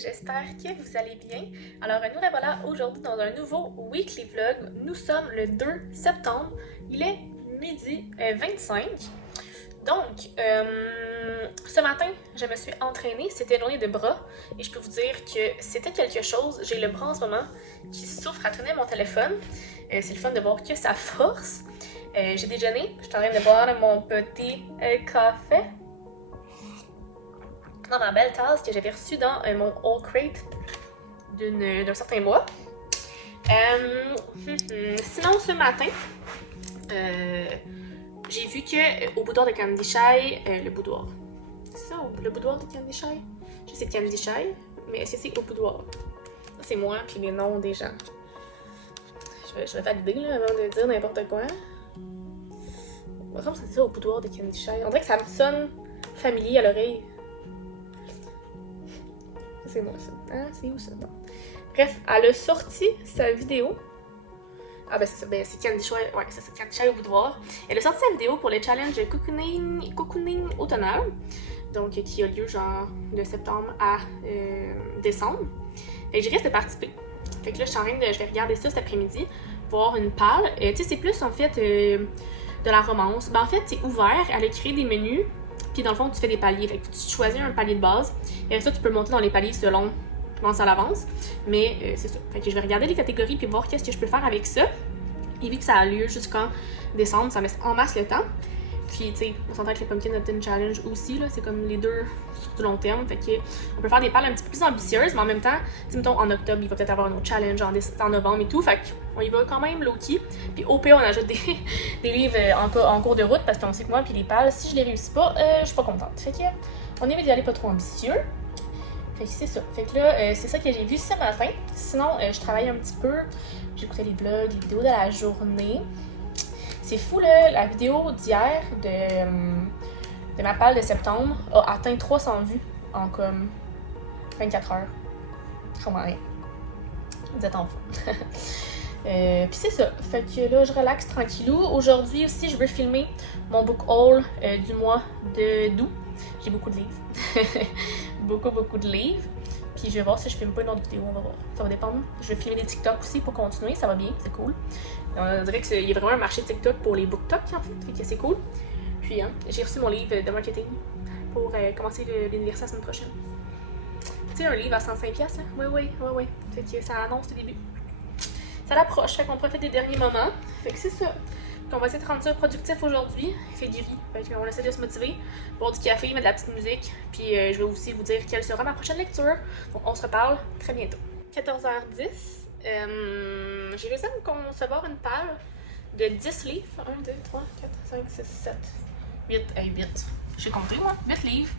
j'espère que vous allez bien. Alors nous revoilà aujourd'hui dans un nouveau weekly vlog. Nous sommes le 2 septembre, il est midi 25. Donc, ce matin, je me suis entraînée, c'était une journée de bras et je peux vous dire que c'était quelque chose. J'ai le bras en ce moment qui souffre à tourner mon téléphone. C'est le fun de voir que ça force. J'ai déjeuné, je suis en train de boire mon petit café dans ma belle tasse que j'avais reçue dans mon All Crate d'un certain mois. Sinon, ce matin, j'ai vu que au boudoir de Candy Shy, le boudoir. C'est ça, le boudoir de Candy Shy? Je sais Candy Shy, mais est-ce que c'est au boudoir? Ça, c'est moi, puis les noms des gens. Je vais valider là, avant de dire n'importe quoi. Il me semble que c'est ça au boudoir de Candy Shy. On dirait que ça me sonne familier à l'oreille. C'est moi ça. Ah, c'est où ça? Bon. Bref, elle a sorti sa vidéo. Ah ben c'est ça, ben c'est Candy Shy, ouais, c'est Candy Shy au boudoir. Elle a sorti sa vidéo pour le challenge Cocooning automnal, donc qui a lieu genre de septembre à décembre. Fait que j'ai risque de participer. Fait que là, je vais regarder ça cet après-midi, voir une palle. Tu sais, c'est plus en fait de la romance. Ben en fait, c'est ouvert, elle a créé des menus, puis dans le fond, tu fais des paliers. Fait que tu choisis un palier de base, et après ça, tu peux monter dans les paliers selon comment ça avance. Mais c'est ça. Fait que je vais regarder les catégories, puis voir qu'est-ce que je peux faire avec ça. Et vu que ça a lieu jusqu'en décembre, ça met en masse le temps. Puis, tu sais, on s'entend avec les Pumpkin Upton Challenge aussi, là, c'est comme les deux sur du long terme. Fait que on peut faire des pales un petit peu plus ambitieuses, mais en même temps, tu sais, mettons, en octobre, il va peut-être avoir un autre challenge, en novembre et tout. Fait qu'on y va quand même low-key. Puis au pire, on ajoute des livres en cours de route, parce qu'on sait que moi, puis les pales, si je les réussis pas, je suis pas contente. Fait que on évite d'y aller pas trop ambitieux. Fait que c'est ça. Fait que là, c'est ça que j'ai vu ce matin. Sinon, je travaille un petit peu. J'écoutais les vlogs, les vidéos de la journée. C'est fou là, la vidéo d'hier de ma palle de septembre a atteint 300 vues en comme 24 heures. Je comprends rien. Vous êtes en fou. Puis c'est ça. Fait que là, je relaxe tranquillou. Aujourd'hui aussi, je veux filmer mon book haul du mois d'août. J'ai beaucoup de livres. beaucoup de livres. Puis je vais voir si je filme pas une autre vidéo, on va voir. Ça va dépendre. Je vais filmer des TikTok aussi pour continuer, ça va bien, c'est cool. On dirait qu'il y a vraiment un marché TikTok pour les BookTok en fait que c'est cool. Puis j'ai reçu mon livre de marketing pour commencer l'université la semaine prochaine. Tu sais, un livre à 105$, hein? Oui. Fait que ça annonce le début. Ça l'approche, fait qu'on profite des derniers moments. Fait que c'est ça. On va essayer de rendre ça productif aujourd'hui. Il fait gris. Fait qu'on essaie de se motiver, boire du café, mettre de la petite musique. Puis je vais aussi vous dire quelle sera ma prochaine lecture. Donc on se reparle très bientôt. 14h10. J'ai réussi à me concevoir une palle de 10 livres. 1, 2, 3, 4, 5, 6, 7, 8. 8. J'ai compté moi. 8 livres.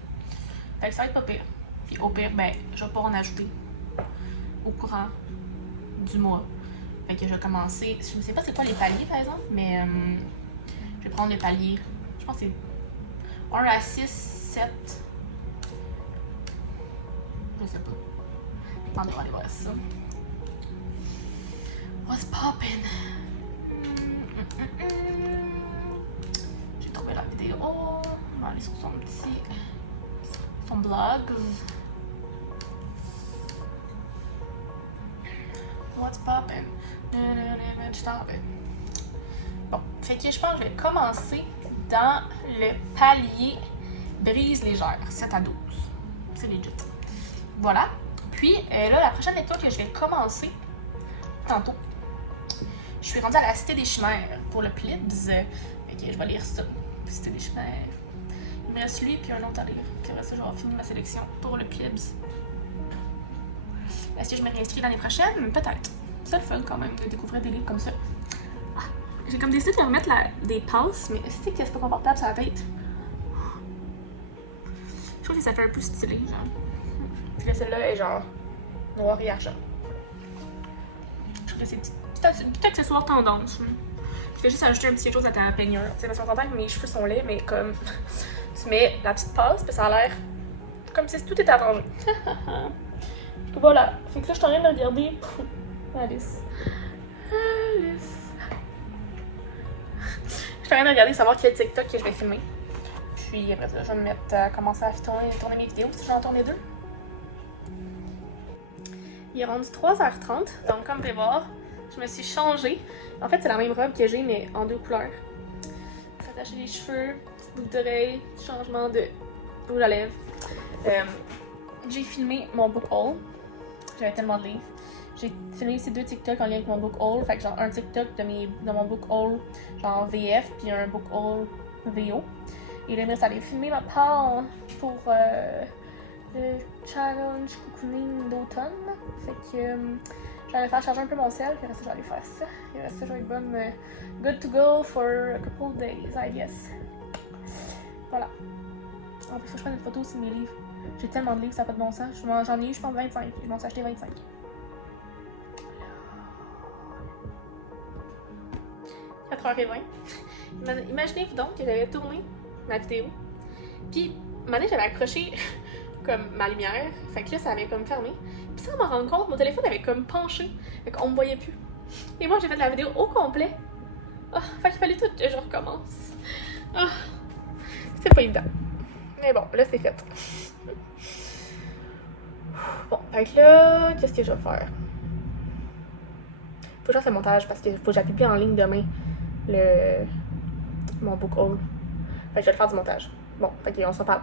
Fait que ça va être pas pire. Puis au pire, ben, je vais pas en ajouter au courant du mois. Fait que je vais commencer, je ne sais pas c'est quoi les paliers par exemple, mais je vais prendre les paliers, je pense que c'est 1 à 6, 7, je sais pas. Attendez, on va aller voir ça. What's poppin'? J'ai trouvé la vidéo, on va aller sur son blog. What's poppin'? Bon, fait que je pense que je vais commencer dans le palier brise légère, 7 à 12. C'est legit. Voilà. Puis là, la prochaine lecture que je vais commencer tantôt, je suis rendue à la Cité des Chimères pour le Plibs. Fait que je vais lire ça. Cité des Chimères. Il me reste lui puis un autre à lire. Puis après ça, je vais finir ma sélection pour le Plibs. Est-ce que je me réinscris l'année prochaine? Peut-être. C'est le fun quand même de découvrir des livres comme ça. Ah, j'ai comme décidé de me remettre des passes, mais c'est que c'est pas confortable sur la tête. Je trouve que ça fait un peu stylé, genre. Puis là, celle-là est genre noir et argent. Je trouve que c'est petit accessoire tendance. Je vais juste ajouter un petit quelque chose à ta peignure. Tu sais, parce qu'on entend que mes cheveux sont laids, mais comme tu mets la petite passe, puis ça a l'air comme si tout était arrangé. Voilà. Fait que là, je suis en train de regarder. Alice. Je suis en train de regarder, savoir quel TikTok que je vais filmer. Puis après ça, je vais me mettre à commencer à tourner mes vidéos si j'en tourne les deux. Il est rendu 3h30, donc comme vous pouvez voir, je me suis changée. En fait, c'est la même robe que j'ai, mais en 2 couleurs. Attacher les cheveux, petite boucle d'oreille, changement de rouge à lèvres. J'ai filmé mon book haul. J'avais tellement de livres. J'ai filmé aussi 2 TikTok en lien avec mon book haul. Fait que genre un TikTok de mon book haul, genre VF, puis un book haul VO. Et là, ça allait filmer ma part pour le challenge cocooning d'automne. Fait que j'allais faire charger un peu mon sel, puis après ça, j'allais faire ça. Et après ça, je vais être bonne, good to go for a couple of days, I guess. Voilà. En plus, faut que je prenne une photo aussi de mes livres. J'ai tellement de livres, ça n'a pas de bon sens. J'en ai eu, je pense, 25. Je m'en suis acheté 25. 4h20. Imaginez-vous donc que j'avais tourné ma vidéo. Puis, un moment donné, j'avais accroché comme ma lumière. Fait que là, ça avait comme fermé. Puis sans m'en rendre compte, mon téléphone avait comme penché. Fait qu'on me voyait plus. Et moi, j'ai fait la vidéo au complet. Oh, fait qu'il fallait tout que je recommence. Oh, c'est pas évident. Mais bon, là, c'est fait. Bon, fait que là, qu'est-ce que je vais faire? Faut que je fasse le montage parce qu'il faut que j'appuie en ligne demain mon book haul. Fait que je vais le faire du montage. Bon, fait qu'on s'en parle.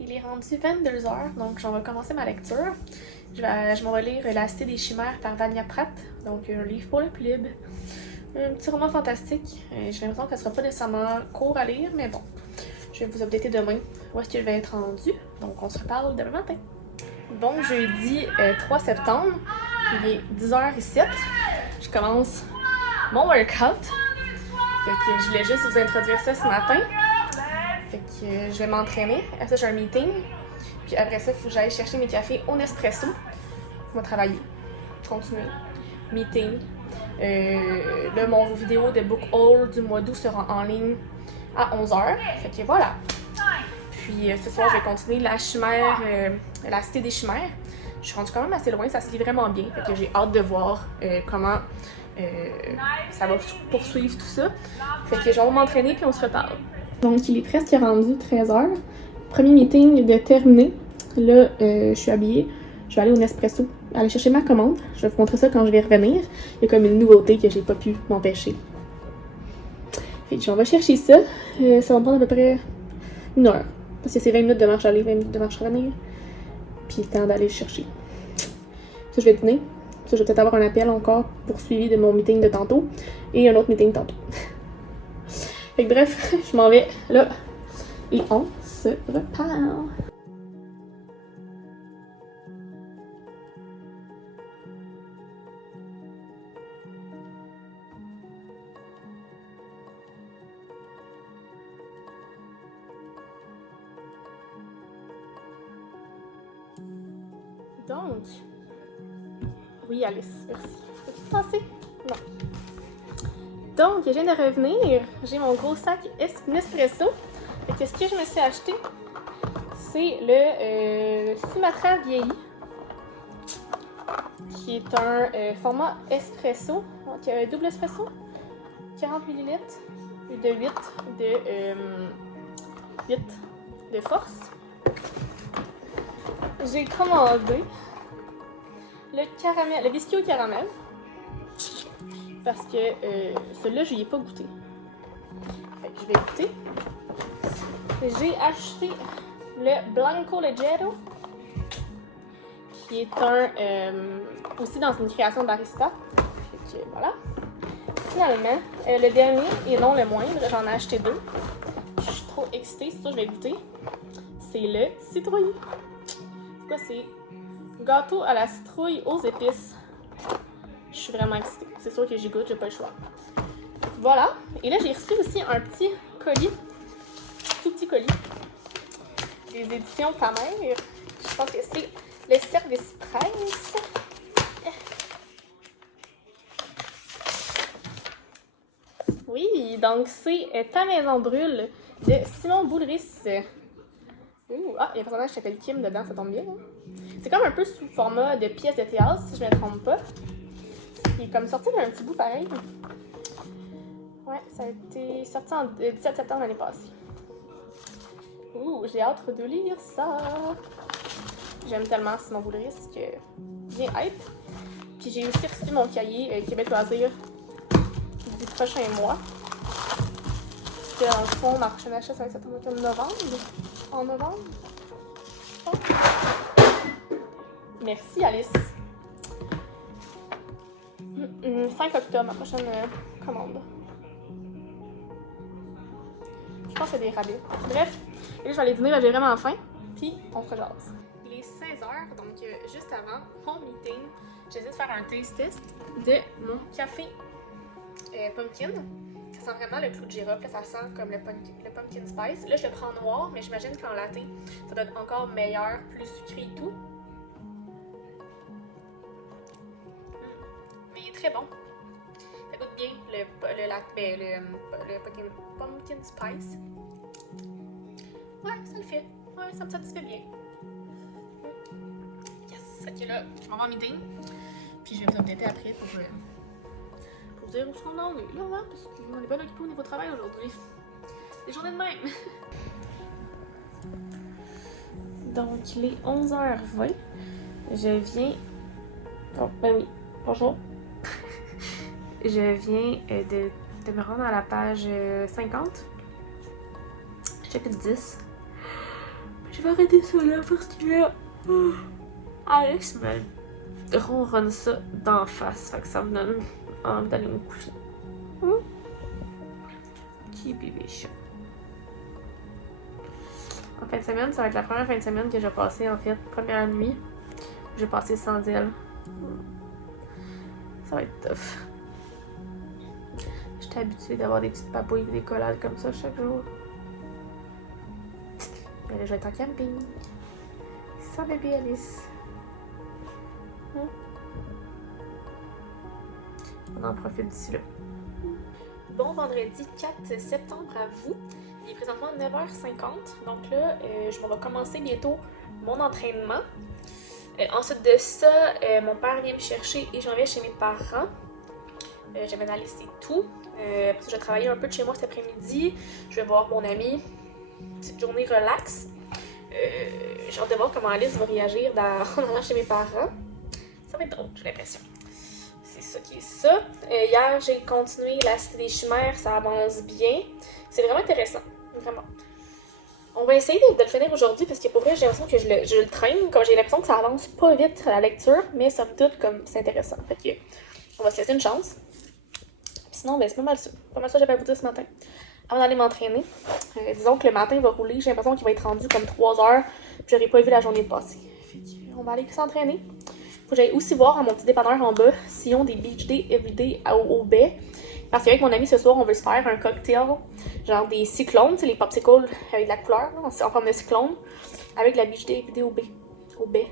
Il est rendu 22h, donc j'en vais commencer ma lecture. Je m'en vais lire La Cité des Chimères par Vania Pratt, donc un livre pour le plib. Un petit roman fantastique. J'ai l'impression qu'elle sera pas nécessairement court à lire, mais bon. Je vais vous updater demain où est-ce que je vais être rendue. Donc on se reparle demain matin. Bon jeudi 3 septembre, il est 10h07. Je commence mon workout. Fait que je voulais juste vous introduire ça ce matin. Fait que je vais m'entraîner. Après ça, j'ai un meeting. Puis après ça, il faut que j'aille chercher mes cafés au Nespresso. Je vais travailler. Continuer. Meeting. Là, mon vidéo de book haul du mois d'août sera en ligne à 11h. Fait que voilà. Puis ce soir, je vais continuer la chimère, la Cité des Chimères. Je suis rendue quand même assez loin, ça se lit vraiment bien. Fait que j'ai hâte de voir comment ça va poursuivre tout ça. Fait que je vais m'entraîner puis on se reparle. Donc il est presque rendu 13h. Premier meeting de terminé. Là, je suis habillée. Je vais aller au Nespresso, aller chercher ma commande. Je vais vous montrer ça quand je vais revenir. Il y a comme une nouveauté que j'ai pas pu m'empêcher. Fait que on va chercher ça. Ça va me prendre à peu près 1 heure. Parce que c'est 20 minutes de marche aller, 20 minutes de marche revenir. Puis le temps d'aller le chercher. Ça, je vais dîner. Ça, je vais peut-être avoir un appel encore poursuivi de mon meeting de tantôt. Et un autre meeting tantôt. Fait que bref, je m'en vais là. Et on se reparle. Donc, oui Alice, merci. Peux-tu passer? Non. Donc, je viens de revenir. J'ai mon gros sac Nespresso. Et ce que je me suis acheté, c'est le Sumatra vieilli, qui est un format espresso, donc double espresso, 40 ml de 8 de force. J'ai commandé le biscuit au caramel parce que celui-là, je n'y ai pas goûté. Fait que je vais goûter. J'ai acheté le Blanco Leggero, qui est aussi dans une création barista. Fait que voilà. Finalement, le dernier et non le moindre, j'en ai acheté 2. Je suis trop excitée, c'est ça que je vais goûter. C'est le citrouille. C'est quoi? C'est gâteau à la citrouille aux épices. Je suis vraiment excitée. C'est sûr que j'y goûte, j'ai pas le choix. Voilà. Et là, j'ai reçu aussi un petit colis. Tout petit colis. Des éditions Ta Mère. Je pense que c'est le Service Presse. Oui, donc c'est Ta Maison Brûle de Simon Boulris. Ah, il y a un personnage qui s'appelle Kim dedans, ça tombe bien. Hein? C'est comme un peu sous format de pièce de théâtre, si je ne me trompe pas. Il est comme sorti d'un petit bout pareil. Ouais, ça a été sorti en 17 septembre l'année passée. Ouh, j'ai hâte de lire ça. J'aime tellement Simon Boulris que vient être. Puis j'ai aussi reçu mon cahier Québec Loisirs du prochain mois. Parce que dans le fond, ma prochaine achat, ça va être en novembre. En novembre. Oh. Merci Alice. 5 octobre, ma prochaine commande. Je pense que c'est des rabais. Bref, là, je vais aller dîner, là, j'ai vraiment faim. Puis, on se rejase. Il est 16h, donc juste avant mon meeting, j'essaie de faire un taste test de mon café pumpkin. Ça sent vraiment le clou de girofle, ça sent comme le pumpkin spice. Là, je le prends noir, mais j'imagine qu'en latte, ça doit être encore meilleur, plus sucré et tout. Mais il est très bon. Ça goûte bien le pumpkin spice. Ouais, ça le fait. Ouais, ça me satisfait bien. Yes! Ok, là, je m'en vais en meeting. Puis je vais vous updater après pour dire où on en est. Là, hein, parce qu'on est bien occupé au niveau travail aujourd'hui. Des journées de même. Donc, il est 11h20. Je viens... Oh, ben oui. Bonjour. Je viens de me rendre à la page 50. Chapitre 10. Je vais arrêter ça là parce que Alice me ronronne ça d'en face. Fait que ça me donne envie d'aller me coucher. Qui bébé chat. En fin de semaine, ça va être la première fin de semaine que je vais passer en fait. Première nuit. Je vais passer sans elle. Ça va être tough. J'étais habituée d'avoir des petites papouilles et des collades comme ça chaque jour. Mais là, je vais être en camping. Sans bébé Alice. On en profite d'ici là. Bon vendredi 4 septembre à vous. Il est présentement 9h50. Donc là, je vais commencer bientôt mon entraînement. Ensuite de ça, mon père vient me chercher et je m'en vais chez mes parents. J'avais Alice et tout. Après ça, je vais travailler un peu de chez moi cet après-midi. Je vais voir mon ami. Petite journée relax. J'ai hâte de voir comment Alice va réagir en allant chez mes parents. Ça va être drôle, j'ai l'impression. C'est ça qui est ça. Hier, j'ai continué la Cité des Chimères. Ça avance bien. C'est vraiment intéressant. Vraiment. On va essayer de le finir aujourd'hui parce que pour vrai, j'ai l'impression que je le traîne. Comme j'ai l'impression que ça avance pas vite la lecture, mais somme toute, comme c'est intéressant. Fait que on va se laisser une chance. Puis sinon, ben, c'est pas mal ça. Pas mal ça que j'avais à vous dire ce matin. Avant d'aller m'entraîner, disons que le matin va rouler. J'ai l'impression qu'il va être rendu comme 3 heures. Puis j'aurais pas vu la journée passer. Fait que on va aller s'entraîner. Faut que j'aille aussi voir à mon petit dépanneur en bas s'ils ont des beach day everyday au baie. Parce qu'avec mon ami ce soir, on veut se faire un cocktail, genre des cyclones, les popsicles avec de la couleur, là, en forme de cyclone, avec de la beach day everyday au baie.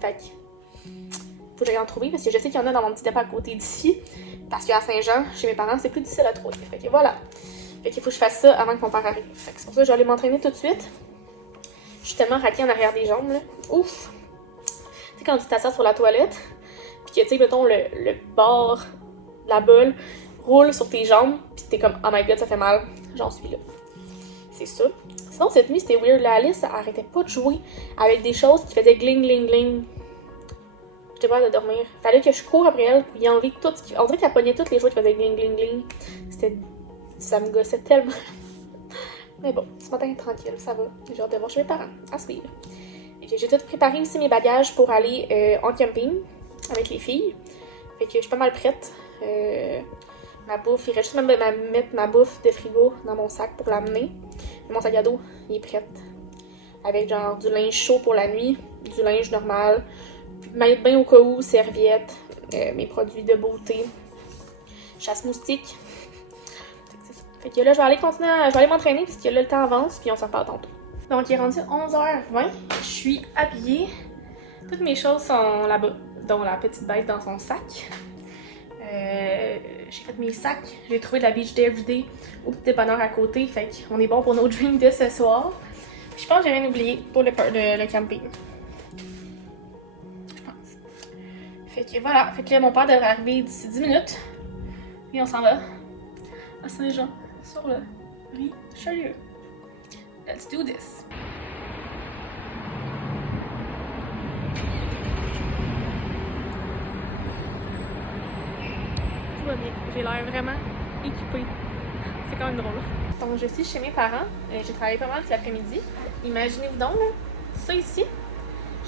Fait que faut que j'aille en trouver parce que je sais qu'il y en a dans mon petit dépôt à côté d'ici. Parce qu'à Saint-Jean, chez mes parents, c'est plus difficile à trouver. Fait que voilà. Fait qu'il faut que je fasse ça avant que mon père arrive. Fait que c'est pour ça que je vais aller m'entraîner tout de suite. Je suis tellement raquée en arrière des jambes, là. Ouf! Tu sais, quand tu t'assois sur la toilette, pis que, tu sais, mettons, le bord de la bolle roule sur tes jambes, pis t'es comme, oh my god, ça fait mal. J'en suis là. C'est ça. Sinon, cette nuit, c'était weird. La Alice, elle arrêtait pas de jouer avec des choses qui faisaient gling, gling, gling. J'étais pas hâte de dormir. Fallait que je cours après elle pour y enlever tout ce qui... On dirait qu'elle pognait toutes les jouets qui faisaient gling, gling, gling. Ça me gossait tellement. Mais bon, ce matin, tranquille, ça va. J'ai hâte de voir chez mes parents. À suivre. J'ai tout préparé aussi mes bagages pour aller en camping avec les filles. Fait que je suis pas mal prête. Ma bouffe, il reste juste même mettre ma bouffe de frigo dans mon sac pour l'amener. Mon sac à dos, il est prêt. Avec genre du linge chaud pour la nuit, du linge normal, maillot de bain au cas où, serviettes, mes produits de beauté, chasse moustique. Fait que là, je vais aller continuer, je vais aller m'entraîner parce que là, le temps avance, puis on s'en reparle tantôt. Donc, il est rendu 11h20. Je suis habillée. Toutes mes choses sont là-bas, dont la petite bête dans son sac. J'ai fait mes sacs. J'ai trouvé de la Beach Day Everyday au petit dépanneur à côté. Fait qu'on est bon pour nos drinks de ce soir. Puis je pense que j'ai rien oublié pour le camping. Je pense. Fait que voilà. Fait que là, mon père devrait arriver d'ici 10 minutes. Et on s'en va à Saint-Jean sur le Richelieu. Let's do this. J'ai l'air vraiment équipée. C'est quand même drôle. Donc, je suis chez mes parents. J'ai travaillé pas mal cet après-midi. Imaginez-vous donc, là, ça ici.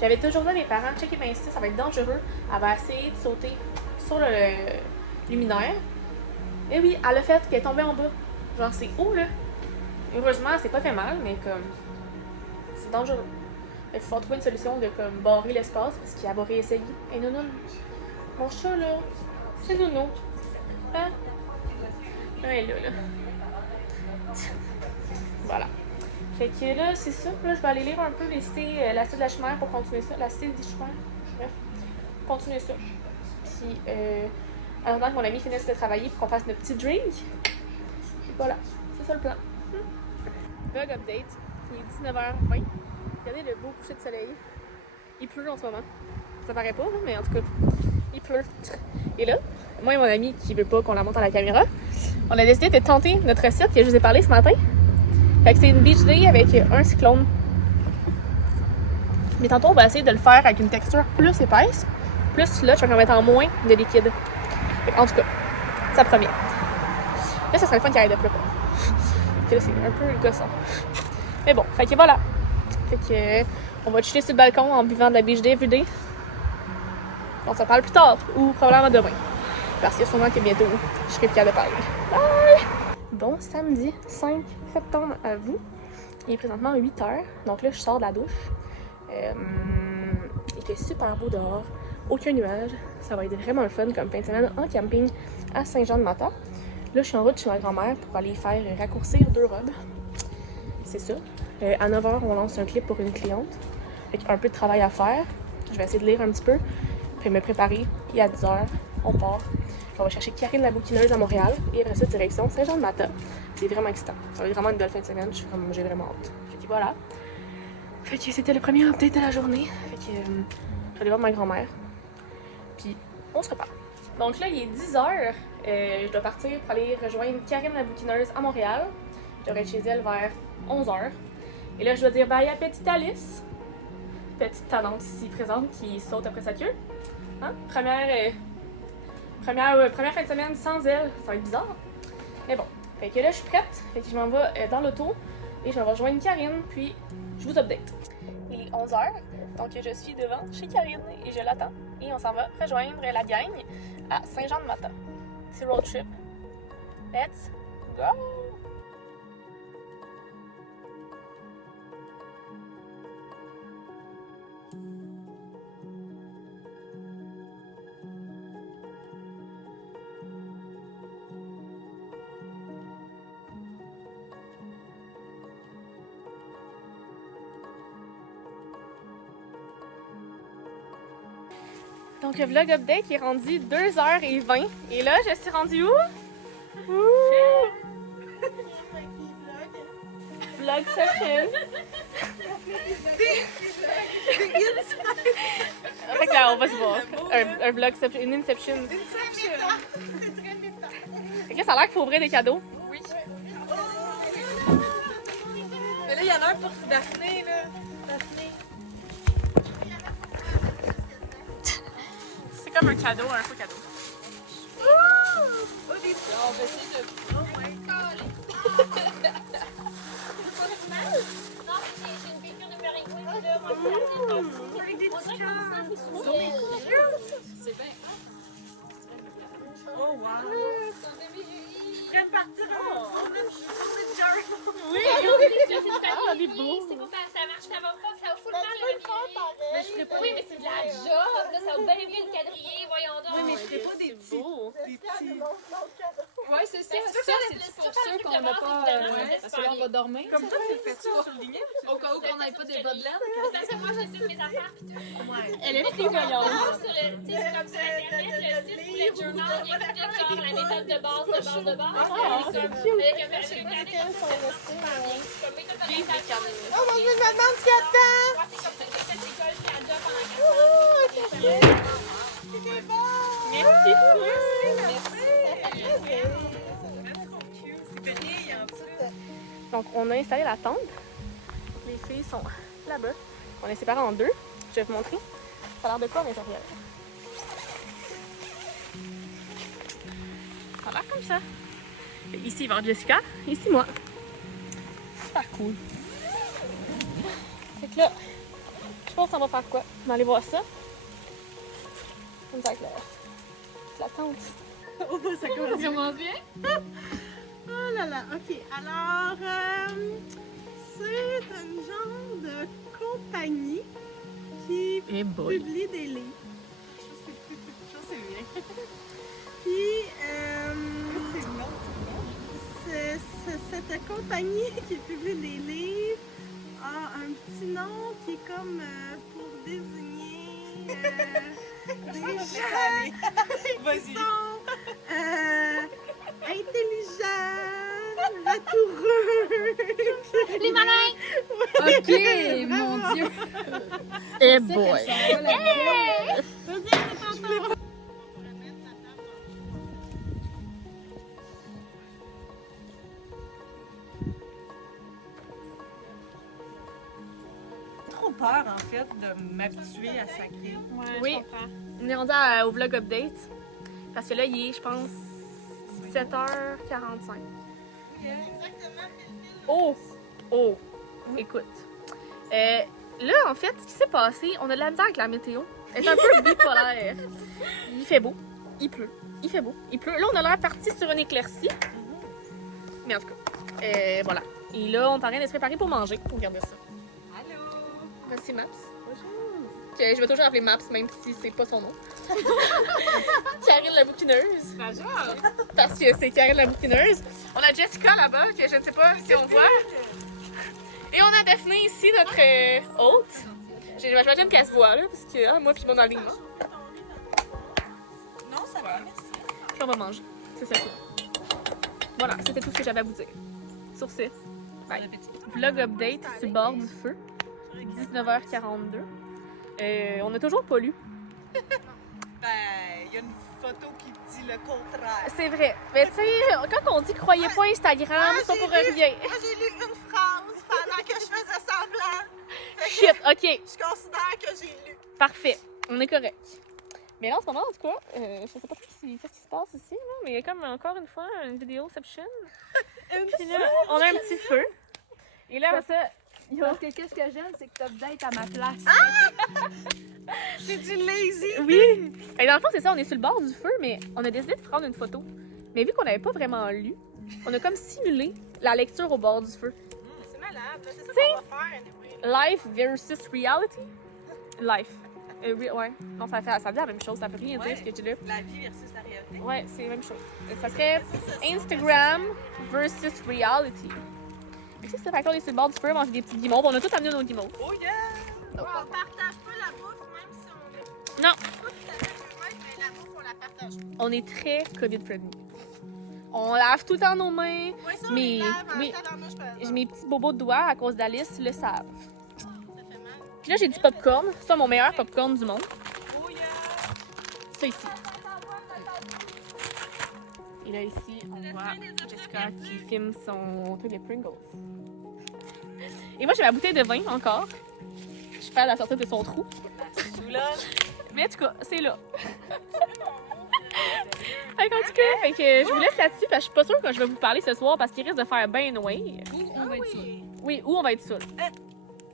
J'avais toujours dit à mes parents, checkez bien ici, ça va être dangereux. Elle va essayer de sauter sur le luminaire. Et oui, elle l'a fait, puis elle est tombée en bas. Genre, c'est haut, là. Heureusement, elle s'est pas fait mal, mais comme. C'est dangereux. Il faut trouver une solution de comme barrer l'espace parce qu'il va réessayer. Hey Nounou, mon chat là, c'est Nounou. Hein? Ouais, là. Voilà. Fait que là, c'est ça. Là, je vais aller lire un peu la cité de la Chimère pour continuer ça. La cité des Chimères. Bref, continuer ça. Puis, en attendant que mon ami finisse de travailler pour qu'on fasse notre petit drink. Et voilà, c'est ça le plan. Vlog update. Il est 19h20. Regardez le beau coucher de soleil. Il pleut en ce moment. Ça paraît pas, mais en tout cas, il pleut. Et là, moi et mon ami qui veut pas qu'on la monte à la caméra, on a décidé de tenter notre recette que je vous ai parlé ce matin. Fait que c'est une beach day avec un cyclone. Mais tantôt, on va essayer de le faire avec une texture plus épaisse. Plus slush, en mettant moins de liquide. En tout cas, ça promet. Là, ça serait le fun qu'il arrête de pleuvoir. Là, c'est un peu gossant. Mais bon, fait que voilà. Fait que on va chiller sur le balcon en buvant de la beach day everyday. On s'en parle plus tard, ou probablement demain. Parce qu'il y a sûrement que bientôt, je serai plus capable de parler. Bye! Bon samedi 5 septembre à vous. Il est présentement 8h. Donc là, je sors de la douche. Il fait super beau dehors. Aucun nuage. Ça va être vraiment le fun comme fin de semaine en camping à Saint-Jean-de-Mata. Là, je suis en route chez ma grand-mère pour aller faire raccourcir 2 robes. C'est ça. À 9h, on lance un clip pour une cliente. Avec un peu de travail à faire. Je vais essayer de lire un petit peu. Puis me préparer. Et à 10h, on part. On va chercher Karine la bouquineuse à Montréal. Et après ça, direction Saint-Jean-de-Mata. C'est vraiment excitant. Ça va être vraiment une belle fin de semaine. J'ai vraiment hâte. Fait que voilà. Fait que c'était le premier update de la journée. Fait que je vais aller voir ma grand-mère. Puis on se repart. Donc là, il est 10h. Je dois partir pour aller rejoindre Karine la bouquineuse à Montréal. Je devrais être chez elle vers 11h. Et là, je dois dire bye à petite Alice. Petite talente ici présente qui saute après sa queue. Hein? Première fin de semaine sans elle. Ça va être bizarre. Mais bon. Fait que là, je suis prête. Fait que je m'en vais dans l'auto. Et je vais rejoindre Karine. Puis, je vous update. Il est 11h. Donc, je suis devant chez Karine et je l'attends. Et on s'en va rejoindre la gang à Saint-Jean-de-Mata. C'est road trip. Let's go! Donc, le vlog update est rendu 2h20. Et là, je suis rendue où? Vlog session. Fait que là, on va se voir. Un vlog session, une inception. Fait que là, ça a l'air qu'il faut ouvrir des cadeaux. Oui. Mais là, il y en a un pour Daphné, là. Daphné. C'est comme un cadeau, un faux cadeau. Oh, des petits. On va essayer de... Oh my god! Non, j'ai une piqûre de péricole. Avec des petits C'est bien. Oh wow! Je pourrais me partir en Oui! Ah, elle est beau. C'est pas ça marche, ça va pas, ça va full mal le Mais je ferais pas... Oui, mais c'est de la job, là, ça va bien mieux le quadriller, voyons donc. Oui, mais je ferais pas des petits... Beau. Des petits... Ouais, c'est ça. Ben, Ça, c'est pour ça qu'on n'a pas. Parce que là, on va dormir. Comme toi, tu le fais sur le lignet? Au cas où qu'on n'ait pas des bas de laine. C'est ça, moi, j'essaie mes affaires pis tout. Ouais. Elle est frivoyante. Sur le, tu sais, comme sur Internet, le site pour le journal, il y a tout genre la méthode de base. Ah, c'est Avec un canet, ça va super bien. Comme méthode de base. Oh mon Dieu, je me demande ce qu'il y a dedans! Ouais, c'est comme ça, j'ai fait l'école, puis à job pendant 4 ans. C'est bon! Merci. Donc, on a installé la tente. Les filles sont là-bas. On est séparés en deux. Je vais vous montrer. Ça a l'air de quoi à l'intérieur? Ça a l'air comme ça. Et ici, il va y avoir Jessica. Ici, moi. Super cool. Fait que là, je pense qu'on va faire quoi? On va aller voir ça. Comme ça avec la tente. Oh, ça commence Comment bien? Oh là là, ok. Alors, c'est un genre de compagnie qui Eh boy. publie des livres. Je sais bien. Puis, cette compagnie qui publie des livres a un petit nom qui est comme pour désigner des gens qui sont intelligents, ratoureux. Les malins! Ok, mon Dieu. Eh boy. Ça va là-dedans. Trop peur en fait de m'habituer à sacrer. Oui. On est rendu au vlog update. Parce que là, il est, je pense, 7h45. Oh! Oh! Écoute. Là, en fait, ce qui s'est passé, on a de la misère avec la météo. Elle est un peu bipolaire. Il fait beau, il pleut. Il fait beau, il pleut. Là, on a l'air parti sur une éclaircie. Mais en tout cas, voilà. Et là, on est en train de se préparer pour manger. Regardez ça. Allô? Voici Maps. Que je vais toujours appeler Maps, même si c'est pas son nom. Karine la bouquineuse. Parce que c'est Karine la bouquineuse. On a Jessica là-bas, que je ne sais pas si on voit. Et on a Daphné ici, notre hôte. J'imagine qu'elle se voit là, parce que moi puis mon alignement. Non, ça va, merci. Puis on va manger. C'est ça. Voilà, c'était tout ce que j'avais à vous dire. Sur ce, bye. Vlog update sur le bord du feu. 19h42. On a toujours pas lu. Ben, il y a une photo qui dit le contraire. C'est vrai. Mais tu sais, quand on dit croyez pas Instagram, c'est pas pour rien. Moi, j'ai lu une phrase pendant que je faisais semblant. Fait que Shit, ok. Je considère que j'ai lu. Parfait. On est correct. Mais là, en ce moment, en tout cas, je sais pas trop qu'est-ce qui se passe ici, là, mais il y a comme encore une fois une vidéoception. Puis là, on a un petit feu. Et là, ça, Parce que qu'est-ce que j'aime, c'est que t'as d'être à ma place. C'est du lazy. oui! Et dans le fond, c'est ça, on est sur le bord du feu, mais on a décidé de prendre une photo. Mais vu qu'on n'avait pas vraiment lu, on a comme simulé la lecture au bord du feu. C'est malade, là. C'est ça qu'on va faire, anyway. Life versus reality. Life. Ouais. Non, ça dit la même chose, ça peut rien dire ce que tu dis là. La vie versus la réalité. Ouais, c'est la même chose. Ça serait Instagram versus reality. Mais c'est ça, fait que là, on est sur le bord du feu, on mange des petits guimauves. On a tout amené nos guimauves. Oh yeah! Donc, On partage pas la bouffe, même si on est non, pas tout à fait deux-mêmes, mais la bouffe, on la partage pas. on est très COVID-friendly. On lave tout le temps nos mains. Ouais, ça, Mais- on les lave en oui. tabarnouche, par exemple. Mes petits bobos de doigts, à cause d'Alice, le savent. Ça fait mal. Puis là, j'ai du popcorn. Ça, mon meilleur popcorn du monde. Oh yeah! Ça ici. Et là, ici, on voit Jessica qui filme son truc de Pringles. Et moi, j'ai ma bouteille de vin encore. Je suis à la sortie de son trou. Mais en tout cas, c'est là. Fait qu'en tout cas, fait que je vous laisse là-dessus parce que je suis pas sûre que je vais vous parler ce soir parce qu'il risque de faire bien noir. Où on va être sûr. Oui, ou on va être seul.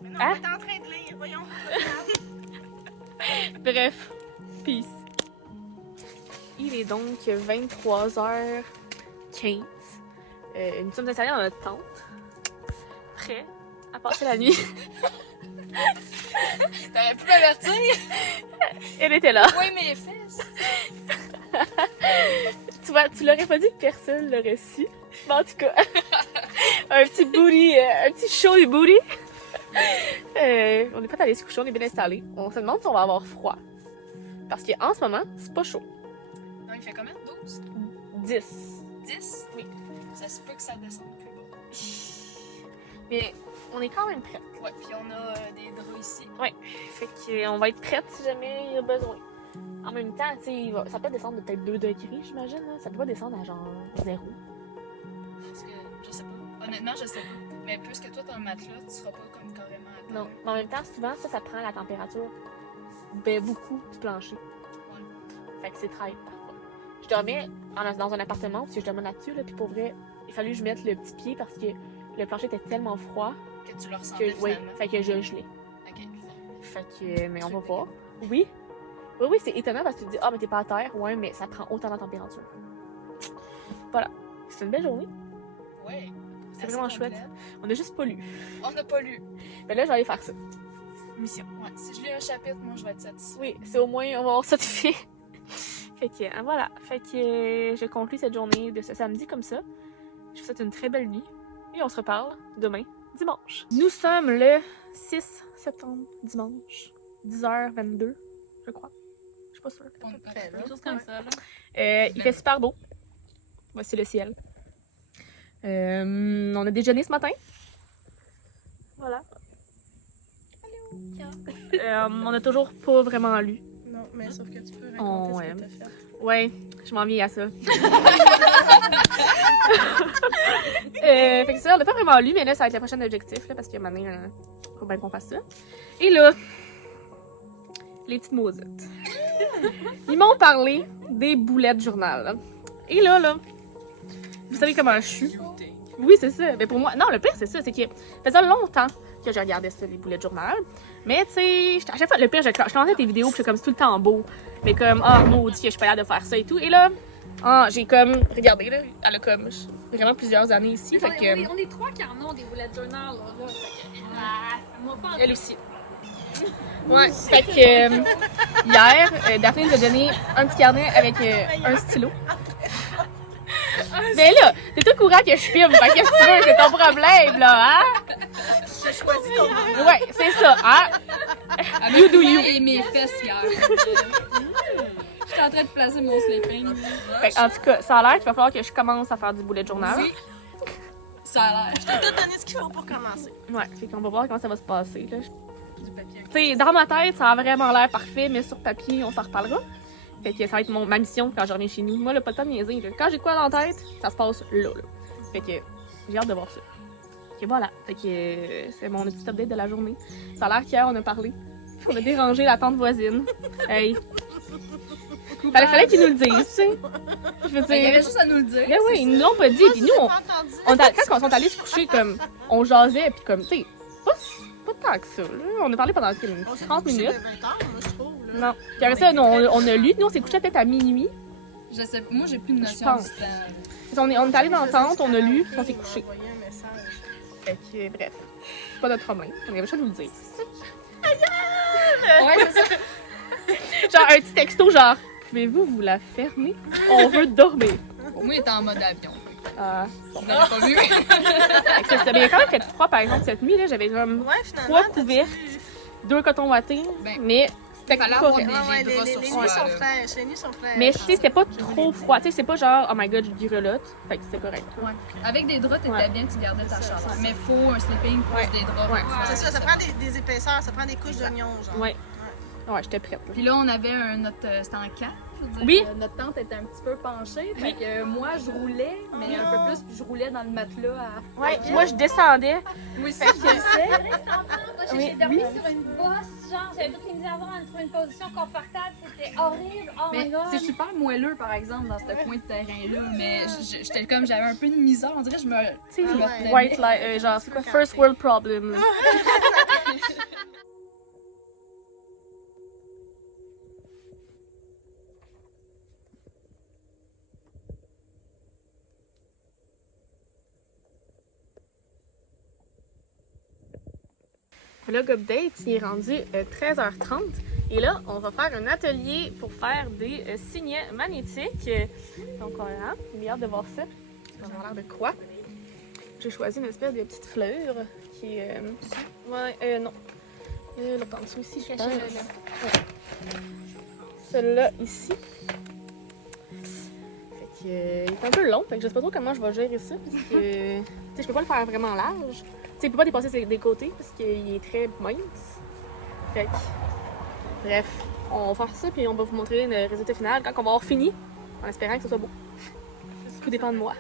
Mais non, Hein? on est en train de lire, voyons. Bref, peace. Il est donc 23h15. Nous sommes installés dans notre tente, prêts à passer la nuit. T'aurais pu m'avertir? Elle était là. Oui, mes fesses. Tu vois, tu l'aurais pas dit que personne l'aurait su. Mais en tout cas, un petit booty, un petit show du booty. On est prêts à aller se coucher, on est bien installés. On se demande si on va avoir froid. Parce qu'en ce moment, c'est pas chaud. Non, il fait combien? 12? 10. 10? Oui. Ça se peut que ça descende plus bas. Mais on est quand même prêts. Ouais, puis on a des draps ici. Fait qu'on va être prêtes si jamais il y a besoin. En même temps, tu sais, ça peut descendre de peut-être 2 degrés, j'imagine. Hein? Ça peut pas descendre à genre 0. Parce que, je sais pas. Honnêtement, je sais pas. Mais puisque toi, t'as un matelas, tu seras pas comme carrément à terre. Non. Mais en même temps, souvent, ça prend la température beaucoup du plancher. Fait que c'est très parfois. je dormais dans un appartement, parce que je dormais là-dessus, là, puis pour vrai, il fallait que je mette le petit pied parce que le plancher était tellement froid Que tu le ressentais que, ouais, finalement. fait que je gelais. Ok. Fait que, mais on va voir. Oui. Oui, c'est étonnant parce que tu te dis, ah, mais t'es pas à terre. Ouais, mais ça prend autant de température. Voilà. C'est une belle journée. Ouais. C'est Assez vraiment complète. chouette. On a juste pas lu. On n'a pas lu. Mais là, je vais aller faire ça. Mission. Ouais. Si je lis un chapitre, moi, je vais être satisfaite. Oui, c'est au moins, on va avoir ça de fait. Fait que, voilà. Fait que je conclue cette journée de ce samedi comme ça. Je vous souhaite une très belle nuit. Et on se reparle demain, dimanche. Nous sommes le 6 septembre, dimanche. 10h22, je crois. Je suis pas sûre. Quelque chose comme ça, là. Il fait super beau. Voici le ciel. On a déjeuné ce matin. Voilà. On a toujours pas vraiment lu. Non, mais sauf que tu peux Oh, raconter ce ouais. que t'as fait. Ouais, je m'en viens à ça. Fait que ça, on n'a pas vraiment lu, mais là, ça va être le prochain objectif, là, parce que maintenant, faut bien qu'on fasse ça. Et là, les petites maudites. Ils m'ont parlé des boulettes journal. Et là, vous savez comment je suis? Oui, c'est ça. Mais pour moi, non, le pire, c'est ça, c'est que ça faisait longtemps que je regardais ça, les boulettes journal. Mais tu sais, à chaque fois, le pire, je commençais tes vidéos, puis c'est comme c'est tout le temps beau. Mais comme, ah, maudit, que je suis pas capable de faire ça et tout. Et là, j'ai comme, regardez, là, elle a comme vraiment plusieurs années ici. Fait que, On est trois qui en ont des boulettes journal, là. Fait que, moi pas en elle aussi. Ouais, fait que hier, Daphné nous a donné un petit carnet avec un stylo. Mais là, t'es tout courant que je filme, fait que qu'est-ce que tu veux, c'est ton problème, là, hein? J'ai choisi ton nom. Ouais, c'est ça, hein? You do you. Et mes fesses hier. J'étais en train de placer mon sleeping. Fait en tout cas, ça a l'air qu'il va falloir que je commence à faire du bullet journal. Si. Ça a l'air. Je t'ai tout donné ce qu'il faut pour commencer. Ouais, fait qu'on va voir comment ça va se passer, là. Du papier. Tu sais, dans ma tête, ça a vraiment l'air parfait, mais sur papier, on s'en reparlera. Fait que ça va être ma mission quand je reviens chez nous. Moi, là, pas de temps de niaiser, là. Quand j'ai quoi dans la tête, ça se passe là. Fait que j'ai hâte de voir ça. Fait que voilà. Fait que c'est mon petit update de la journée. Ça a l'air qu'hier, on a parlé. On a dérangé la tante voisine. Hey. Fallait qu'ils nous le disent, tu sais. Je veux Il y avait dire. juste à nous le dire. Mais oui, ils nous l'ont pas dit. Puis nous, quand on sont allés se coucher, comme, on jasait, puis comme, tu sais, pas tant que ça, là. On a parlé pendant 30 minutes. Moi, je trouve. Là. Non. Puis après ça, on a lu. Nous, on s'est couché peut-être à minuit. Je sais, moi, j'ai plus de notion pense. du temps. Puis on est allé dans la tente, on a lu, puis on s'est couché. Envoyer un message. Fait que, bref. C'est pas notre problème. On avait juste à nous le dire. Ouais, c'est ça. Genre, un petit texto, genre, pouvez-vous vous la fermer? On veut dormir. Pour moi, il était en mode avion. Bon. Je l'avais pas vu. Fait que c'est ça. Mais il a quand même fait froid, par exemple, cette nuit, là. J'avais comme Ouais, finalement. 3 couvertes, 2 cotons wattés, Ben, mais c'était fallait avoir correct. des- Ouais, draps les sur nuits soi, sont là. fraîches. Les nuits sont fraîches. Mais tu sais, c'était pas trop froid. Tu sais, c'est pas genre, oh my god, je grelotte. Fait que c'était correct. Ouais. Avec des draps, t'étais Ouais. bien, tu gardais ta C'est ça, chaleur. c'est ça. Mais faut un sleeping plus Ouais. des draps. Ouais. C'est ça, ça prend des épaisseurs, ça prend des couches d'oignons, genre. Ouais. Ouais, j'étais prête. Là. Puis là, on avait notre. C'était en camp, je veux dire. Oui. Notre tente était un petit peu penchée. Fait que moi, je roulais, mais un peu plus, puis je roulais dans le matelas à. Ouais, puis moi, je descendais. Oui, c'est ça. Moi, Oui, j'ai dormi oui. sur une bosse, genre, j'avais toute les misères à voir trouver une position confortable, c'était horrible. Oh my Mais god. c'est super moelleux, par exemple, dans ce coin de terrain-là. Mais j'étais comme, j'avais un peu de misère. On dirait que je me. Tu sais, Ah ouais. white light, genre, c'est quoi, first world problem. Là. Vlog update, il est rendu 13h30 et là, on va faire un atelier pour faire des signets magnétiques. Donc, voilà, j'ai hâte de voir ça. Ça va avoir l'air de quoi? J'ai choisi une espèce de petite fleur qui est... ouais, non. L'autre en dessous ici, je pense. Ouais. Celle-là ici. Fait que, il est un peu long, fait que je sais pas trop comment je vais gérer ça parce que... tu sais, je peux pas le faire vraiment large. Tu sais, il peut pas dépasser des côtés parce qu'il est très mince. Fait que, bref, on va faire ça puis on va vous montrer le résultat final quand on va avoir fini, en espérant que ce soit beau. Tout dépend de moi.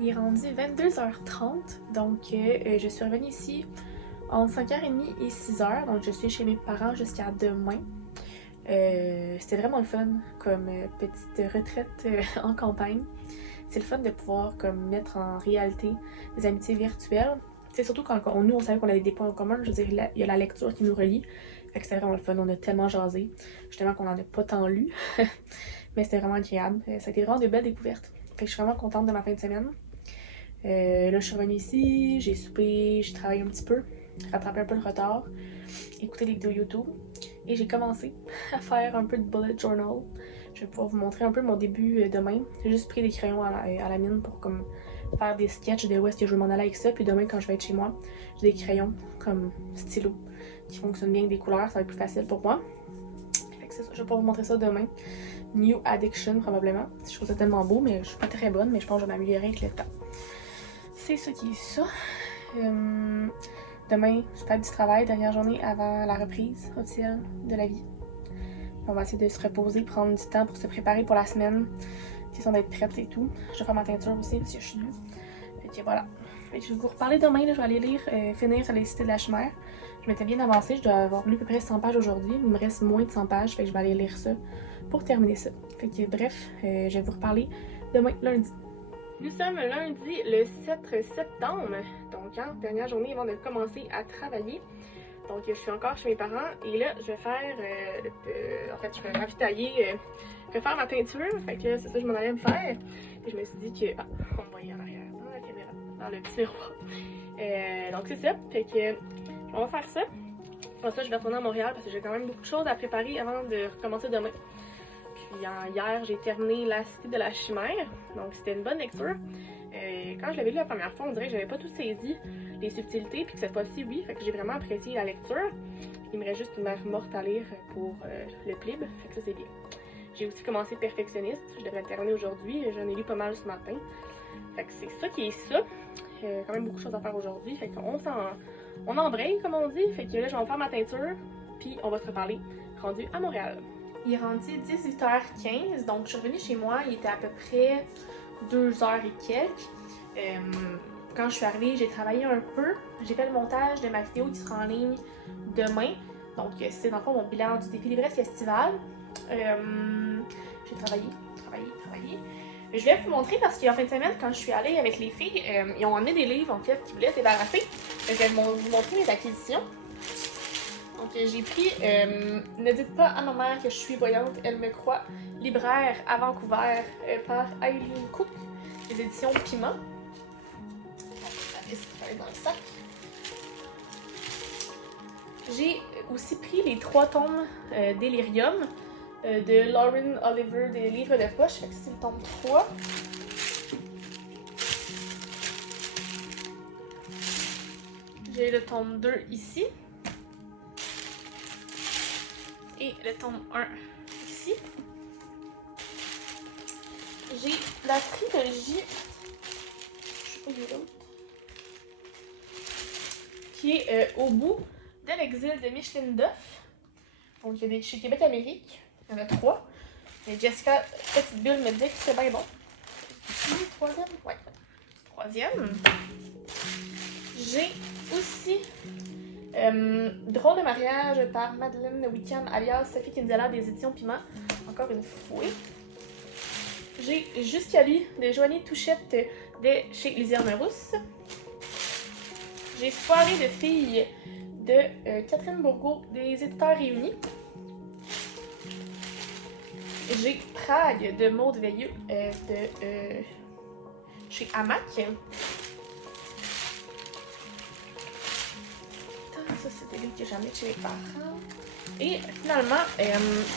Il est rendu 22h30, donc je suis revenue ici entre 5h30 et 6h, donc je suis chez mes parents jusqu'à demain. C'était vraiment le fun comme petite retraite en campagne. C'est le fun de pouvoir comme mettre en réalité des amitiés virtuelles. C'est surtout quand nous on savait qu'on avait des points en commun, je veux dire, il y a la lecture qui nous relie. Fait que c'était vraiment le fun, on a tellement jasé. Justement qu'on en a pas tant lu. Mais c'était vraiment agréable. Ça a été vraiment de belles découvertes. Fait que je suis vraiment contente de ma fin de semaine. Là je suis revenue ici, j'ai soupé, j'ai travaillé un petit peu, rattrapé un peu le retard, écouté des vidéos YouTube. Et j'ai commencé à faire un peu de bullet journal. Je vais pouvoir vous montrer un peu mon début demain. J'ai juste pris des crayons à la mine pour comme faire des sketchs de où est-ce que je veux m'en aller avec ça. Puis demain quand je vais être chez moi, j'ai des crayons comme stylo qui fonctionnent bien avec des couleurs, ça va être plus facile pour moi. Fait que c'est ça, je vais pouvoir vous montrer ça demain. New Addiction probablement. Je trouve ça tellement beau, mais je suis pas très bonne, mais je pense que je vais m'améliorer avec le temps. C'est ça qui est ça. Demain, je fais du travail, dernière journée avant la reprise officielle de la vie. On va essayer de se reposer, prendre du temps pour se préparer pour la semaine. Question d'être prête et tout. Je vais faire ma teinture aussi parce que je suis nue. Fait que voilà. Fait que je vais vous reparler demain, là, je vais aller lire, finir les cités de la chimère. Je m'étais bien avancée, je dois avoir lu à peu près 100 pages aujourd'hui. Il me reste moins de 100 pages, fait que je vais aller lire ça pour terminer ça. Fait que bref, je vais vous reparler demain, lundi. Nous sommes lundi le 7 septembre, donc dernière journée avant de commencer à travailler. Donc je suis encore chez mes parents et là je vais faire, en fait je vais ravitailler, refaire ma teinture, fait que c'est ça que je m'en allais me faire. Et je me suis dit que, on me voyait en arrière, dans la caméra, dans le petit miroir. Donc c'est ça, fait que on va faire ça. Pour ça je vais retourner à Montréal parce que j'ai quand même beaucoup de choses à préparer avant de recommencer demain. Puis hier, j'ai terminé La Cité de la Chimère, donc c'était une bonne lecture. Quand je l'avais lu la première fois, on dirait que j'avais pas tout saisi les subtilités, puis que cette fois-ci, oui, fait que j'ai vraiment apprécié la lecture. Il me reste juste une mer morte à lire pour le plib, fait que ça c'est bien. J'ai aussi commencé Perfectionniste, je devrais le terminer aujourd'hui, j'en ai lu pas mal ce matin. Fait que c'est ça qui est ça. Quand même beaucoup de choses à faire aujourd'hui, fait qu'on embraye comme on dit, fait que là je vais faire ma teinture, puis on va se reparler rendu à Montréal. Il est rendu 18h15, donc je suis revenue chez moi, il était à peu près 2h et quelques. Quand je suis arrivée, j'ai travaillé un peu. J'ai fait le montage de ma vidéo qui sera en ligne demain. Donc c'est dans le fond mon bilan du défi livresque estival. J'ai travaillé. Je vais vous montrer parce qu'en fin de semaine, quand je suis allée avec les filles, ils ont emmené des livres en fait qui voulaient se débarrasser. Je vais vous montrer mes acquisitions. Donc j'ai pris Ne dites pas à ma mère que je suis voyante, elle me croit, libraire à Vancouver par Eileen Cook, les éditions Piment. La liste qui va aller dans le sac. J'ai aussi pris les 3 tomes Delirium de Lauren Oliver des livres de poche, fait que c'est le tome 3. J'ai le tome 2 ici. Et le tome 1 ici. J'ai la trilogie, je sais pas où est l'autre, qui est Au bout de l'exil de Micheline Duff. Donc il y a des chez Québec Amérique, il y en a 3. Et Jessica Petite Bulle me dit que c'est bien bon. Ici, 3e, ouais. 3e. J'ai aussi Drôle de mariage par Madeleine Wickham alias Sophie Kinsella des éditions Piment. Encore une fois. J'ai Jusqu'à lui de Joanie Touchette de chez Lisiane Rousse. J'ai Soirée de filles de Catherine Bourgault des éditeurs réunis. J'ai Prague de Maude Veilleux de chez Hamac. Ça, c'est des livres que j'ai amenés chez mes parents. Et finalement,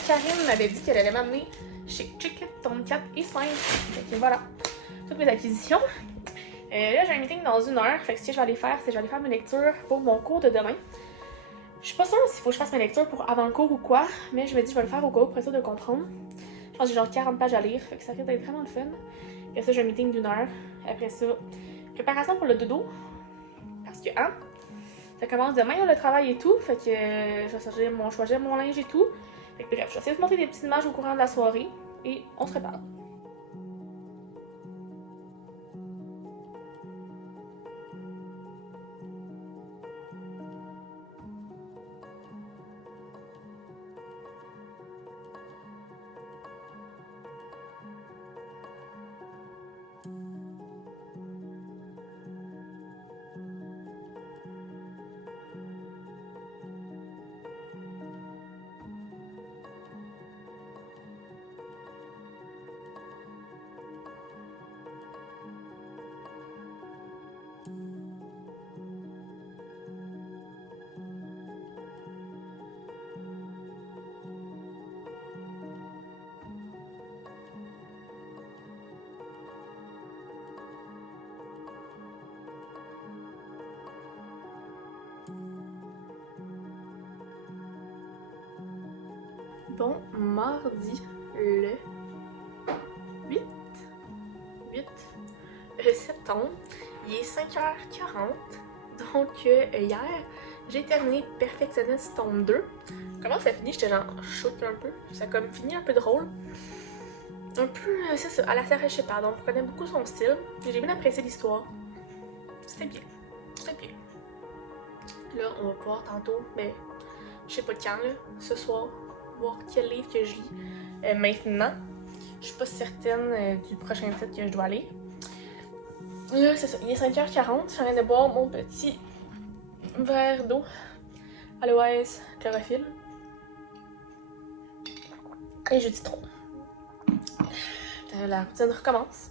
Karine m'avait dit qu'elle allait m'amener chez Chicken, tome 4 et 5. Donc voilà, toutes mes acquisitions. Là, j'ai un meeting dans 1 heure. Fait que ce que je vais aller faire, c'est que je vais aller faire mes lectures pour mon cours de demain. Je suis pas sûre s'il faut que je fasse mes lectures pour avant le cours ou quoi, mais je me dis que je vais le faire au cours pour être sûre de comprendre. Je pense que j'ai genre 40 pages à lire, fait que ça risque d'être vraiment le fun. Et ça, j'ai un meeting d'1 heure. Après ça, préparation pour le dodo. Parce que, ça commence demain, le travail et tout. Fait que je vais choisir mon linge et tout. Fait que bref, je vais essayer de vous montrer des petites images au courant de la soirée. Et on se reparle. Bon mardi le 8 septembre. Il est 5h40. Donc hier, j'ai terminé Perfectionniste tome 2. Comment ça finit? J'étais genre choc un peu. Ça a comme fini un peu drôle. Un peu, c'est ça, à la Sarah Shepard. On connaît beaucoup son style. J'ai bien apprécié l'histoire. C'était bien. C'était bien. Là, on va pouvoir tantôt, mais je sais pas quand, là, ce soir, voir quel livre que je lis. Maintenant, je suis pas certaine du prochain titre que je dois aller. Là, c'est ça, il est 5h40. Je viens de boire mon petit verre d'eau. Aloès chlorophylle. Et je dis trop. La routine recommence.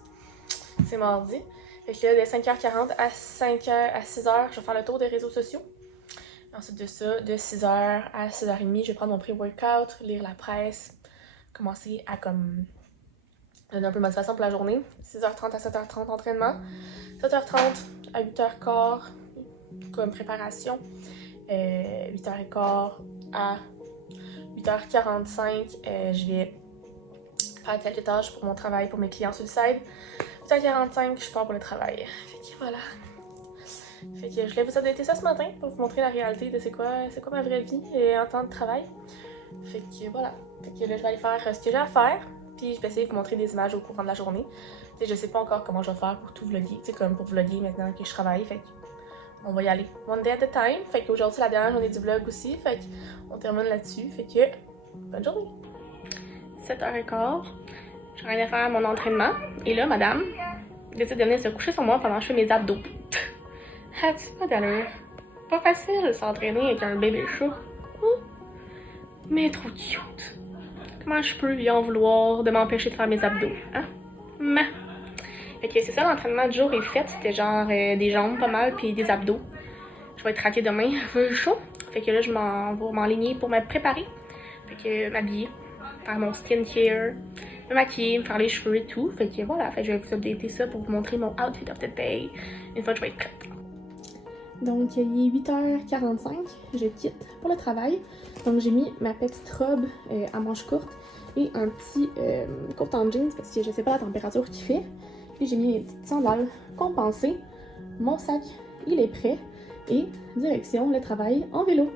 C'est mardi. Fait que là, de 5h40 à 6h, je vais faire le tour des réseaux sociaux. Ensuite de ça, de 6h à 6h30, je vais prendre mon pré-workout, lire la presse, commencer à comme donner un peu de motivation pour la journée. 6h30 à 7h30, entraînement. 7h30 à 8h15, comme préparation. 8h15 à 8h45, je vais faire quelques tâches pour mon travail, pour mes clients sur le site. 8h45, je pars pour le travail. Fait que voilà. Fait que je voulais vous updater ça ce matin pour vous montrer la réalité de c'est quoi ma vraie vie en temps de travail. Fait que voilà. Fait que là, je vais aller faire ce que j'ai à faire. Puis je vais essayer de vous montrer des images au courant de la journée. T'sais, je sais pas encore comment je vais faire pour tout vlogger. Tu sais, comme pour vlogger maintenant que je travaille. Fait que on va y aller. One day at a time. Fait qu'aujourd'hui, c'est la dernière journée du vlog aussi. Fait qu'on termine là-dessus. Fait que bonne journée. 7h15. J'ai rien à faire à mon entraînement. Et là, madame décide de venir se coucher sur moi pendant que je fais mes abdos. As-tu pas d'allure? Pas facile de s'entraîner avec un bébé chat. Mais trop cute. Comment je peux lui en vouloir de m'empêcher de faire mes abdos, hein? Mais. Fait que c'est ça, l'entraînement du jour est fait. C'était genre des jambes pas mal, puis des abdos. Je vais être raquée demain, un peu chaud. Fait que là, je m'en vais m'enligner pour me préparer. Fait que m'habiller, faire mon skincare, me maquiller, me faire les cheveux et tout. Fait que voilà, fait que je vais vous updater ça pour vous montrer mon outfit of the day une fois que je vais être prête. Donc, il est 8h45, je quitte pour le travail. Donc, j'ai mis ma petite robe à manches courtes et un petit court en jeans parce que je sais pas la température qu'il fait. Puis, j'ai mis mes petites sandales compensées. Mon sac, il est prêt. Et direction le travail en vélo.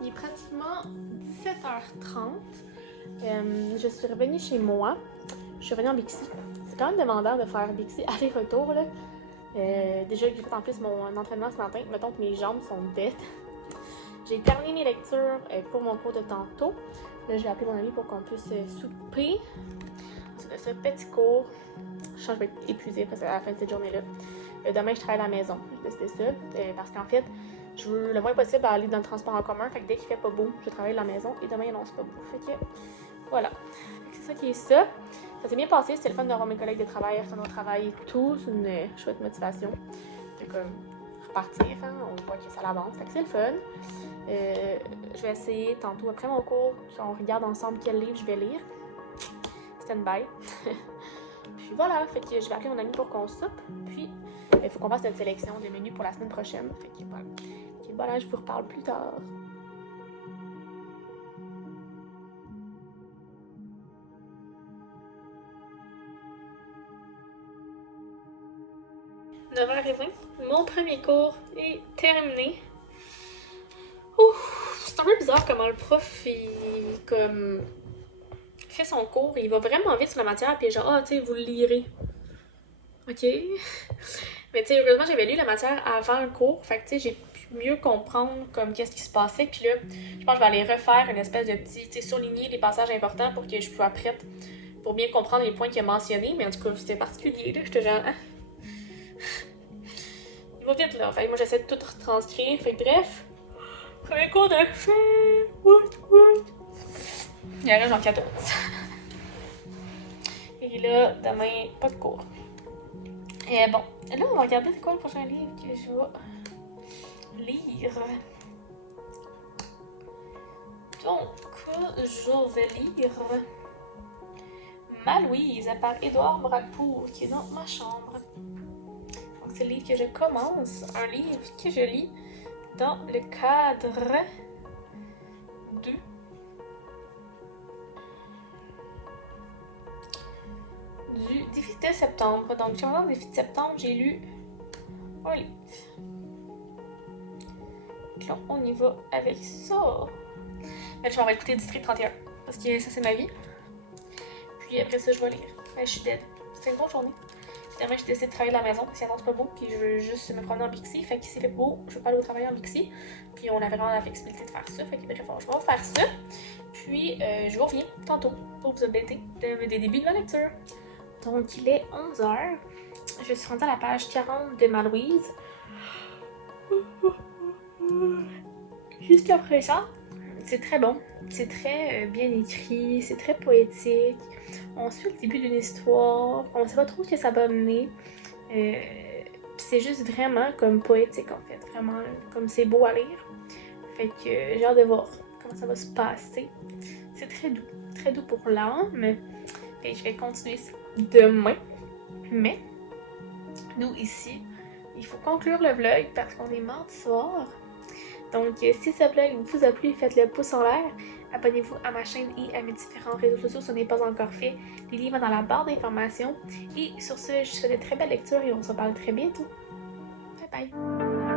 Il est pratiquement 17h30. Je suis revenue chez moi. Je suis revenue en Bixi. C'est quand même demandant de faire Bixi aller-retour, là. Déjà que j'ai fait en plus mon entraînement ce matin, mettons que mes jambes sont dead. J'ai terminé mes lectures pour mon cours de tantôt. Là, je vais appeler mon ami pour qu'on puisse souper. C'est ce petit cours. Je sens que je vais être épuisée parce qu'à la fin de cette journée-là. Demain, je travaille à la maison. J'ai décidé ça parce qu'en fait, je veux le moins possible aller dans le transport en commun. Fait que dès qu'il fait pas beau, je travaille à la maison et demain, il annonce pas beau. Fait que voilà. C'est ça qui est ça. Ça s'est bien passé. C'était le fun d'avoir mes collègues de travail, retourner au travail et tout. C'est une chouette motivation. C'est comme repartir. Hein? On voit que ça l'avance. Fait que c'est le fun. Je vais essayer tantôt après mon cours qu'on regarde ensemble quel livre je vais lire. Stand by. Puis voilà. Fait que je vais appeler mon ami pour qu'on soupe. Puis il faut qu'on fasse notre sélection de menus pour la semaine prochaine. Fait que voilà. Voilà, je vous reparle plus tard. « 9h20, mon premier cours est terminé. Ouf, c'est un peu bizarre comment le prof il comme fait son cours, il va vraiment vite sur la matière, puis genre, ah, tu sais, vous le lirez. Ok. Mais tu sais, heureusement, j'avais lu la matière avant le cours, fait que tu sais, j'ai pu mieux comprendre comme qu'est-ce qui se passait, puis là, je pense que je vais aller refaire une espèce de petit, tu sais, surligner les passages importants pour que je sois prête pour bien comprendre les points qu'il a mentionnés, mais en tout cas, c'était particulier, là, j'étais genre, il va vite, là, fait que moi, j'essaie de tout retranscrire, fait que bref, premier cours de fait, il y en reste genre 14. Et là, demain, pas de cours. Et bon, là, on va regarder c'est quoi le prochain livre que je vais lire. Donc, je vais lire Ma Louise par Édouard Bracourt, qui est dans ma chambre. c'est le livre que je commence, un livre que je lis dans le cadre du défi de septembre. Donc, pendant le défi de septembre, j'ai lu un livre. Donc là, on y va avec ça. Là, je m'en vais écouter District 31 parce que ça, c'est ma vie. Puis après ça, je vais lire. Je suis dead. C'était une bonne journée. Finalement, j'ai décidé de travailler de la maison parce qu'il annonce pas beau. Puis je veux juste me promener en Bixi. Fait qu'il s'est fait beau. Je veux pas aller au travail en Bixi. Puis on avait vraiment la flexibilité de faire ça. Fait que bref, je vais faire ça. Puis je vous reviens tantôt pour vous updater des débuts de ma lecture. Donc il est 11h. Je suis rendue à la page 40 de ma Louise. Jusqu'à présent, c'est très bon. C'est très bien écrit. C'est très poétique. On suit le début d'une histoire. On sait pas trop ce que ça va mener. C'est juste vraiment comme poétique en fait. Vraiment comme c'est beau à lire. Fait que j'ai hâte de voir comment ça va se passer. C'est très doux pour l'âme. Et je vais continuer ça demain. Mais nous ici, il faut conclure le vlog parce qu'on est mardi soir. Donc si ce vlog vous a plu, faites le pouce en l'air. Abonnez-vous à ma chaîne et à mes différents réseaux sociaux si ce n'est pas encore fait. Les liens dans la barre d'informations. Et sur ce, je vous souhaite de très belles lectures et on se reparle très bientôt. Bye bye!